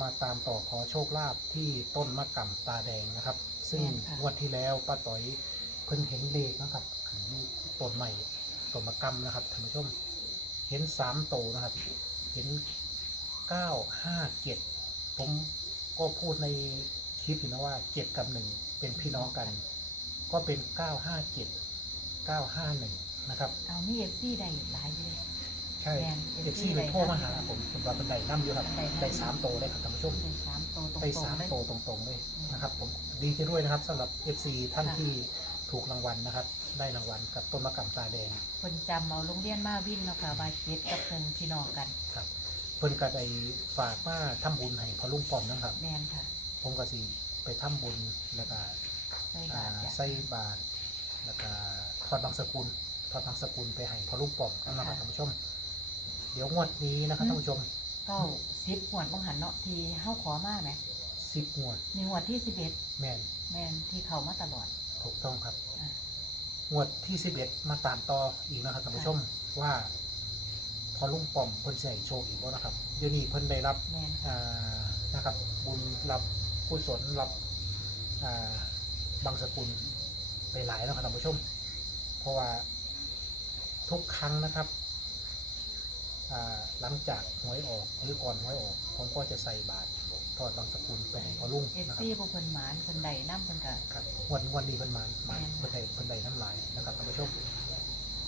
มมาตามต่อขอโชคลาภที่ต้นมะก่ำตาแดงนะครับ ซึ่งแม่นค่ะ งวดที่แล้วป้าต่อยเพิ่งเห็นเลขนะครับขึ้นอยู่ต้นใหม่ต้นมะก่ำนะครับท่านผู้ชม เห็นสามโตวนะครับ เห็นเก้าห้าเจ็ดผมก็พูดในคลิปอยู่นะว่าเจ็ดกับหนึ่งเป็นพี่น้องกัน ก็เป็นเก้าห้าเจ็ดเก้าห้าหนึ่งนะครับ เอานี่เอฟซีได้หลายอยู่เลย ใช่แม่นเด็กซี่เลยโทรมาหาผมคุณว่าเป็นไดน้ำอยู่ครับได้นำได้สามโตวเลยครับท่านผู้ชมได้สามตัวตรงได้ๆสามเลยโตวตรงๆเลยนะครับผมดีใจด้วยนะครับสำหรับ FC ท่านค่ะที่ถูกรางวัลนะครับ ได้รางวัลกับต้นมะกำตาแดงคนจำเอาโรงเรียนมาวินเนาะค่ะบาเจ็ดกับหนึ่งพี่น้องกันครับเพิ่นก็ได้ฝากมาทำบุญให้พอลุงปอมนะครับแมนค่ะ ผมก็สิไปทำบุญแล้วก็ใส่อ่าบาทจ้ะใส่บาตรแล้วก็ทอดบางสกุลทอดบางสกุลไปให้พอลุงปอมนะครับท่านผู้ชม เดี๋ยวงวดนี้นะครับท่านผู้ชมเก้าสิบหวดบังหันเนาะที่เฮาขอมาไหมสิบงวดในหวดที่สิบเอ็ดแม่นแมนที่เขามาตลอด ถูกต้องครับอะงวดที่สิบเอ็ดมาตามต่ออีกนะครับท่านผู้ชมว่าพอลุงปอมเพิ่นสิใส่โชคอีกบ่นะครับเดี๋ยวนี้เพิ่นได้รับ แมนอ่านะครับบุญรับกุศลรับอ่าบางสกุลไปหลายแล้วครับท่านผู้ชม เพราะว่าทุกครั้งนะครับอ่า หลังจากหวยออกหรือก่อนหวยออก ผมก็จะใส่บาตรทอดบางสกุลไปให้พอลุงเอฟนะครัซีบพวกเพิ่นหมานเพิ่นใดน้ำเพิ่นก็ครับวันวันนี้เพิ่นมามาแม่นเพิ่นได้เพิ่นได้น้ำลายนะครับท่านผู้ชม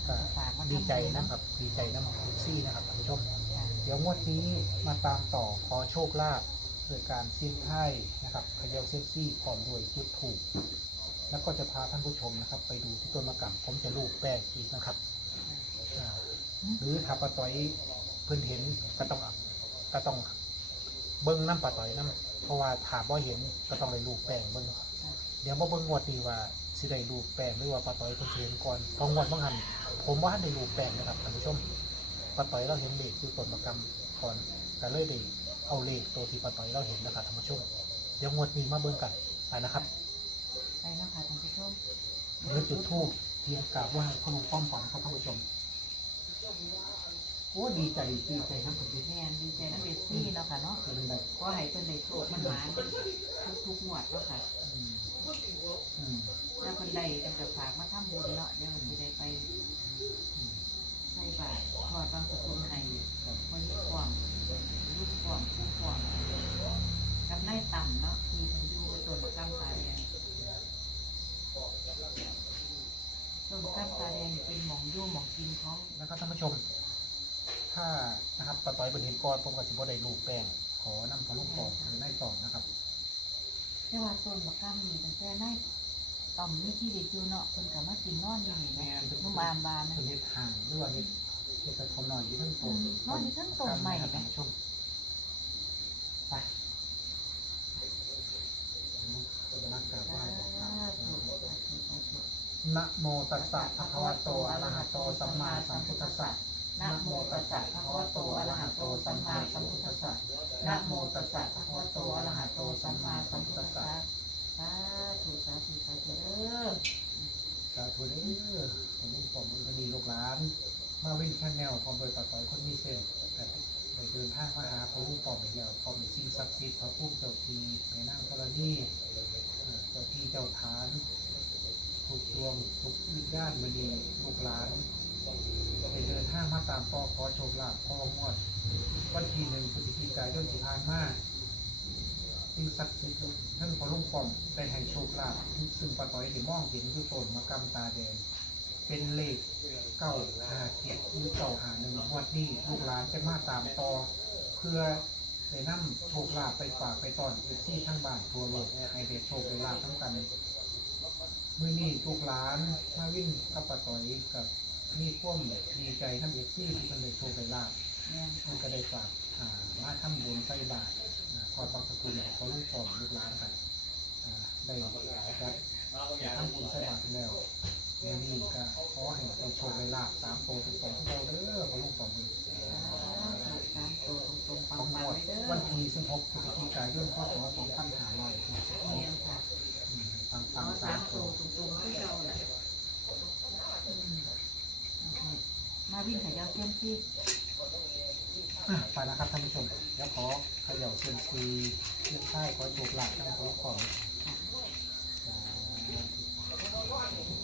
ก็ฝากมาดีทำใจบุญนะเนาะครับ ดีใจน้ำซี่นะครับท่านผู้ชม ค่ะเดี๋ยวงวดนี้มาตามต่อขอโชคลาภโดยการเสี่ยงไทายนะครับเขย่าเซยมซี่พร้อมด้วยจุดถูก แล้วก็จะพาท่านผู้ชมนะครับ ไปดูที่ต้นมะกำผมจะลูกแป้งอีกนะครับอ่าหรือถ้าปลาต่อย เพิ่นเห็นก็ต้องก็ต้องเบิ้งน้ำปลาต่อยน้ำเพราะว่าถามว่าเห็นก็ต้องเลยลูกแป้งเบิ้งเดี๋ยวมาเบิ่งงวดนี้ว่าสิได้รูปแป้งหรือว่าปลาต้อยเพิ่นสิเห็นก่อนเพองวดบางหันผมว่าได้รูปแป้งนะครับท่านผู้ชมปลาต้อยเราเห็นเลขคือต้นมะกำก่อนก็เลยได้เอาเลขตัวที่ปลาต้อยเราเห็นนะครับท่านผู้ชมเดี๋ยวงวดนี้มาเบิ่งกันไปนะครับไปเนาะค่ะท่านผู้ชมเดี๋ยวจุดธูปเทียนกราบไหว้พระหลวงป้อมก่อนครับท่านผู้ชม โอ้ดีใจดีใจครับผมดีแมนดีใจน้ำเอฟซีเนาะค่ะเนาะเป็นไงก็ให้เพิ่นได้โชคมันหมานทุกๆงวดเนาะค่ะอืมอืมแล้วคนใดก็จะฝากมาทำบุญเนาะเดี๋ยวมันจะได้ไปใส่บาตรทอดบางสกุลให้ครับคนนี้กว่างลูกกว่างผู้กว่างกับนายต่ำเนาะที่ผมอยู่ต้นมะกำตาแดงต้นมะกำตาแดงนี่เป็นหมองอยู่หมองกินของนะครับท่านผู้ชม ถ้านะครับปลาต้อยเป็นเห็นก่อนผมก็สิบ่ได้รูปแป้งขอนำพระหลวงป้อมหรือในต่อนะครับแต่ว่าต้นมะกำนี่ตั้งแต่นายต่ำมีชีวิตอยู่เนาะเพิ่นก็มากินนอนอยู่นี่แหละนุ่มอามบานนะ เป็นเห็ดห่างหรือว่าเห็ดเห็ดกระทมหน่อยอยู่ทั้งต้นอืมนอนอยู่ทั้งต้นใหม่ครับไหม ท่านผู้ชมไปนั่งกราบไหว้บอกกล่าว นะโมตัสสะภะคะวะโตอะระหะโตสัมมาสัมพุทธัสสะ นะโมตัสสะภะคะวะโตอะระหะโตสัมมาสัมพุทธัสสะนะโมตัสสะภะคะวะโตอะระหะโตสัมมาสัมพุทธัสสะสาธุสาธุสาธุเด้อสาธุเด้อผมลูกผมมันมีลูกหลาน มาวิ่งชาแนลพร้อมโดยปะต่อยคนมีเส้นแต่ได้เดินทางมาหาพระลูกปอมไปแล้วพอมด้วยสิ่งศักดิ์สิทธิ์พระพุ่มเจ้าทีแม่นางธรณีเจ้าที่เจ้าฐานทุกดวงทุกวิญญาณมณีลูกหลาน เดินทางมาตามต่อขอโชคลาภพอมวด วันที่หนึ่งพฤศจิกายนที่ผ่านมาสิ่งศักดิ์สิทธิ์ท่านพอลุงป้อมได้ให้โชคลาภซึ่งปะต้อยได้มองเห็นคือต้นมะกำตาแดงเป็นเลขเก้าหาเจ็ดหรือเก้าหาหนึ่งวดนี้ลูกหลานจะมาตามต่อเพื่อได้นำโชคลาภไปฝากไปตอนเอฟซีทั้งบ้านทั่วโลกให้ได้โชคได้ลาภทั้งกันมื่อนี้ลูกหลานมาวิ่งกับปะต่อยกับ มีพ่วามดีใจทั้งเอฟซีที่เป็นเลยโชว์ไปลาบเนี่ยมันก็ได้ฝากอ่ามาทำบุญใส่บาตรอ่าขอดบางสกุลเนี่ยเขาลูกปอมลูกหลานกันอ่าได้จัดทำบุญใส่บาตรแล้วมื่อนี้ก็ขอให้ได้โชว์ได้ลาบสามโตถึงสองเราเด้อเขาลูกปอมเลยสามตัวตรงๆขปัองงๆงวดไว้เด้อวันที่สิบหกพฤศจิกายนพศสองพันห้าร้อยเนี่ยค่ะฟังเอาฟังสาสามมตัตัววตรงๆที่เราแหละ มาวิ่งขยาวเส้นที่อะไปนะครับท่านผู้ชมเดี๋ยวขอเขย่าเซยมซีเรื่องค่ายขอโชคลาภทั้งพระของ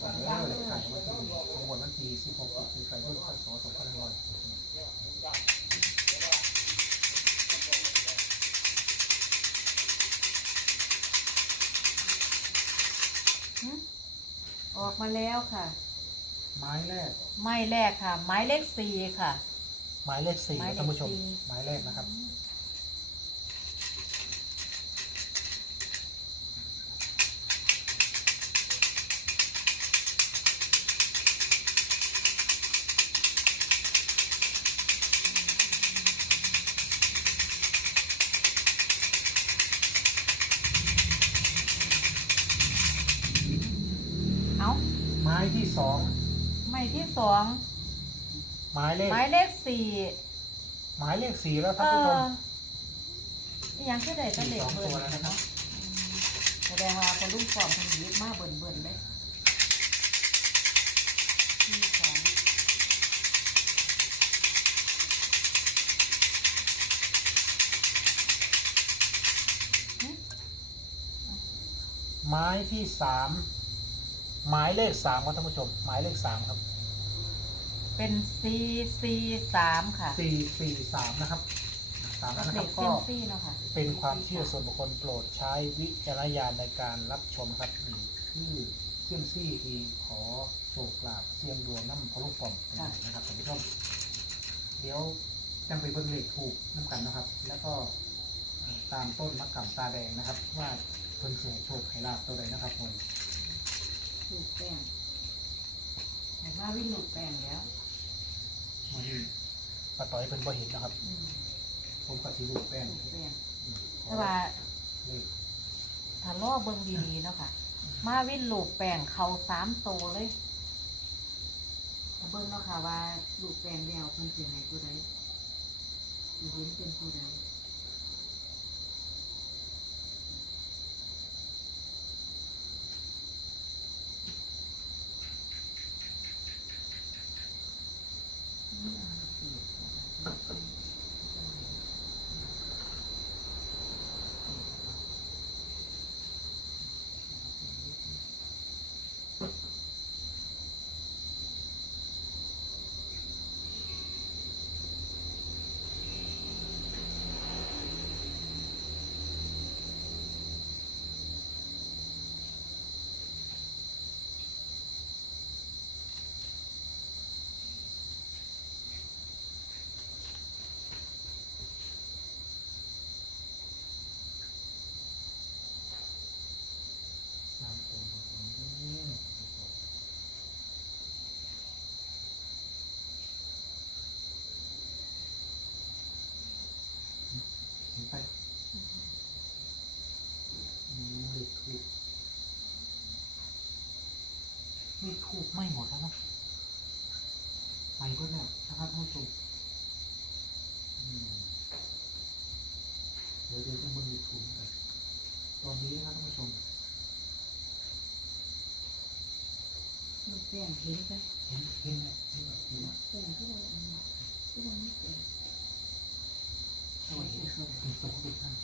ตอนนี้เลยขายวันที่หนึ่งของวันวันที่16พฤศจิกายนพศ2500หึออกมาแล้วค่ะ ไม้แรก ไม้แรกค่ะ ไม้เลขสี่ค่ะไม้เลขสี่ไม้เลขท่านผู้ชม สี่ไม้แรกนะครับเอา ไม้ที่สองไม้เลขไม้เลขสี่ไม้เลขสี่แล้วเอท่านผู้ชมอนี่ยังคือได้แตะเลขเบิ่นสองตัวแล้วนะครับอืมแสดงว่าคนรุ่นก่อนคนยิบมาเบิ่นเบิ่นๆเลยที่สองไม้ที่สาม หมายเลขสามครับท่านผู้ชม หมายเลขสามครับเป็นซีซีสามค่ะสี่สี่สามนะครับตามนั้นนะเลครับขก็เส้นซี่เนาะค่ะเป็นความเชื่อส่วนบุคคลโปรดใช้วิจารณญาณในการรับชมครับนี่คือเซียมซี่ที่ขอโชคลาภเสียงดวงน้ำพะลุกปอมนะครับท่านผู้ชมเดี๋ยวจังไปเบิ่งเลขถูกน้ำกันนะครับ แล้วก็เอ่อตามต้นมะกำตาแดงนะครับ ว่าเพิ่นเสียโชคให้ลาบตัวใดนะครับผม ลูกแป้งเห็นว่าวิ่งลูกแป้งแล้ววันนี้ป้าต้อยเพิ่นบ่เห็นนะครับ อืมผมก็สิรูปแป้งลูกแป้งอืมขอแต่ว่าเลขถ้าล่อเบิ่งดีๆเนาะค่ะ มาวิ่งลูกแป้งเขาสามโตเลยถ้าเบิ่งเนาะค่ะว่าลูกแป้งแล้วเพิ่นเป็นไงตัวใดสิเห็นเป็นตัวใด สามตัวนี้เห็นไปอืมเลขถูก เลขถูกไม่หมดแล้วนะไปก็แล้วนะครับท่านผู้ชมอืมเดี๋ยวเดี๋ยวจะมึงเลขถูกกันตอนนี้นะครับท่านผู้ชมลูกแป้งเห็นไหมเห็นเห็นไหมเห็นไหมเห็นไหมแป้งที่เราอันนี้ที่เราไม่แป้งโอ้ยเห็นเห็นตรงติดข้าง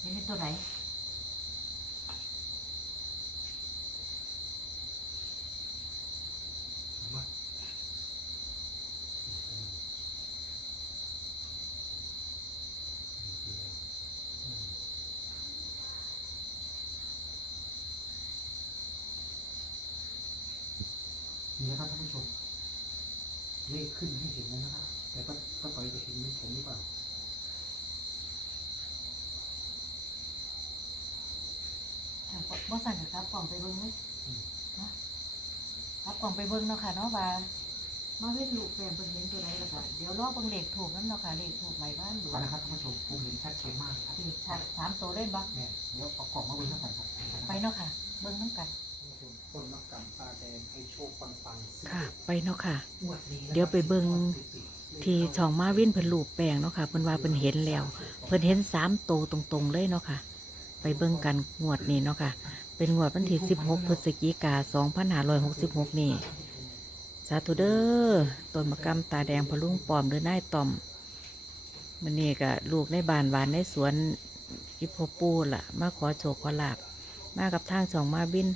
เห็นเป็นตัวไหน นี่นะครับท่านผู้ชมเลขขึ้นให้เห็นแล้วนะครับ แต่ก็ก็ต่อยจะเห็นเป็นผมหรือเปล่าอะบ่บ่สั่นกับครับกล่องไปเบิ่งเลยอืมนะครับกล่องไปเบิ่งเนาะค่ะเนาะว่ามาเว้นลูกแป้งเพิ่นเห็นตัวไหนแล้วค่ะเดี๋ยวรอเบิ่งเลขถูกนั่นเนาะค่ะเลขถูกใหม่บ้านหลวเอางละครับท่านผู้ชมผมเห็นชัดเจนมากครับเลขชัดสามตัวเล่นบ่แม่เดี๋ยวเอากล่องมาเบิ้งกันครับไปเนาะค่ะ เบิ่งน้ำกัน ต้นมะกำตาแดงให้โชคปังๆค่ะ ไปเนาะค่ะ งวดนี้นะครับเดี๋ยวไปเบิ่ง ที่ช่องมาวินเพิ่นรูปแป้งเนาะค่ะเพิ่นว่าเพิ่นเห็นแล้ว เพิ่นเห็นสามโตวตรงๆเลยเนาะค่ะ ไปเบิ่งกันงวดนี้เนาะค่ะ เป็นงวดวันที่16พฤศจิกา2566 นี่ สาธุเด้อต้นมะกำตาแดงพะลุงปลอมหรือนายต่อมมันนี่ก็ลูกในบ้านหวานในสวนอิโพปูล่ะ มาขอโชคขอลาบมากับทางสองมาบิน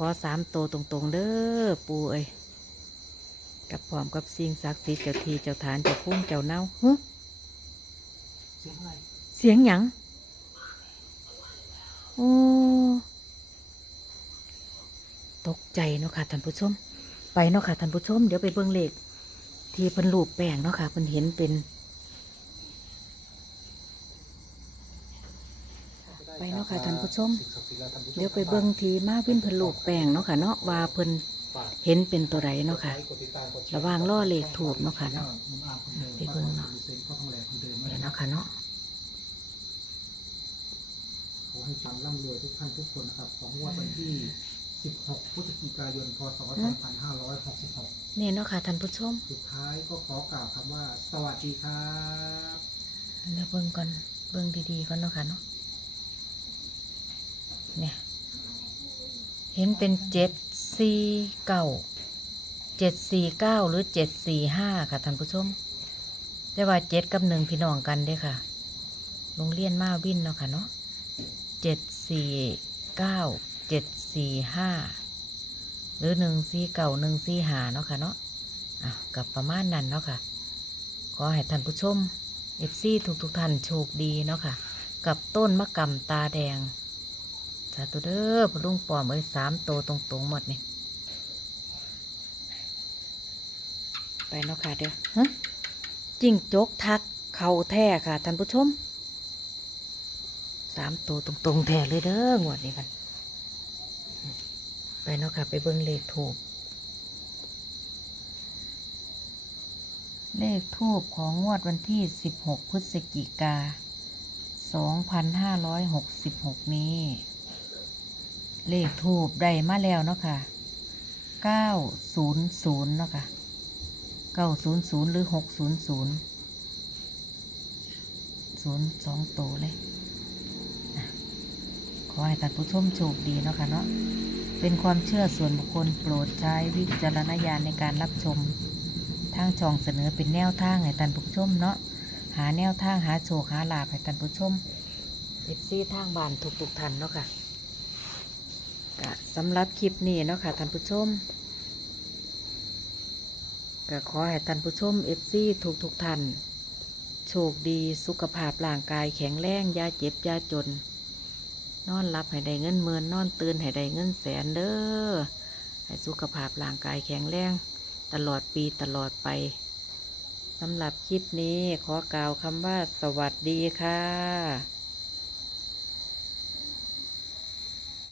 ขอสามโตตรงๆเด้อปูเอ้ยกับพร้อมกับสิ่งศักดิ์สิทธิ์เจ้าทีเจ้าฐานเจ้าพุ่มเจ้าเน่าฮึเสียงอะไรเสียงหยังโอ้ตกใจเนาะค่ะท่านผู้ชม ไปเนาะค่ะท่านผู้ชม เดี๋ยวไปเบิ่งเลขที่เพิ่นรูปแป้งเนาะค่ะเพิ่นเห็นเป็น ไปเนาะ ค่ะท่านผู้ชม เดี๋ยวไปเบิ่งทีมาวินเพิ่นรูปแป้งเนาะค่ะเนาะว่าเพิ่นเห็นเป็นตัวไรเนาะค่ะ ระหว่างล่อเลขถูกเนาะค่ะเนาะไปเบิ่งเนาะเดี๋ยวเนาะค่ะเนาะขอให้ฟังร่ำรวยทุกท่านทุกคนนะครับของงวดวันที่ 16 พฤศจิกายน พศ 2566นี่เนาะค่ะท่านผู้ชม สุดท้ายก็ขอกล่าวคำว่า สวัสดีครับ เดี๋ยวเบิ่งก่อน เบิ่งดีๆก่อนเนาะค่ะเนาะ เนี่ย เห็นเป็นเจ็ดสี่เก้าเจ็ดสี่เก้าหรือเจ็ดสี่ห้าค่ะท่านผู้ชม แต่ว่าเจ็ดกับหนึ่งพี่น้องกันเด้ค่ะ โรงเรียนมาวินเนาะค่ะเนาะเจ็ดสี่เก้าเจ็ดสี่ห้าหรือหนึ่งสี่เก้าหนึ่งสี่หาเนาะค่ะเนาะอะกับประมาณนั้นเนาะค่ะ ขอให้ท่านผู้ชมเอฟซีทุกทุกท่านโชคดีเนาะค่ะ กับต้นมะกำตาแดงาธุเด้อพอลุงปอมเอ้ยสามโตวตรงๆหมดนี่ ไปเนาะค่ะเด้อฮะจิ้งจกทักเข่าแท้ค่ะท่านผู้ชมสามโตวตรงๆแท้เลยเด้องวดนี้กันไปเนาะค่ะ ไปเบิ่งเลขถูก เลขทูบของงวดวันที่ 16 พฤศจิกา 2566 นี้ เลขทูบได้มาแล้วเนาะค่ะ900เนาะค่ะ900หรือ600 0 2ตัวเลย ขอให้ท่านผู้ชมโชคดีเนาะค่ะเนาะ เป็นความเชื่อส่วนบุคคลโปรดใช้วิจารณญาณในการรับชม ทางช่องเสนอเป็นแนวทางให้ท่านผู้ชมเนาะ หาแนวทางหาโชคหาลาภให้ท่านผู้ชมเอฟซีทางบ้านทุกทุกๆท่านเนาะค่ะ ก็สำหรับคลิปนี้เนาะค่ะท่านผู้ชมก็ขอให้ท่านผู้ชมเอฟซีทุกทุกท่านโชคดีสุขภาพร่างกายแข็งแรงยาเจ็บยาจน นอนหลับให้ได้เงินหมื่นนอนตื่นให้ได้เงินแสนเด้อให้สุขภาพร่างกายแข็งแรงตลอดปีตลอดไปสำหรับคลิปนี้ขอกล่าวคำว่าสวัสดีค่ะ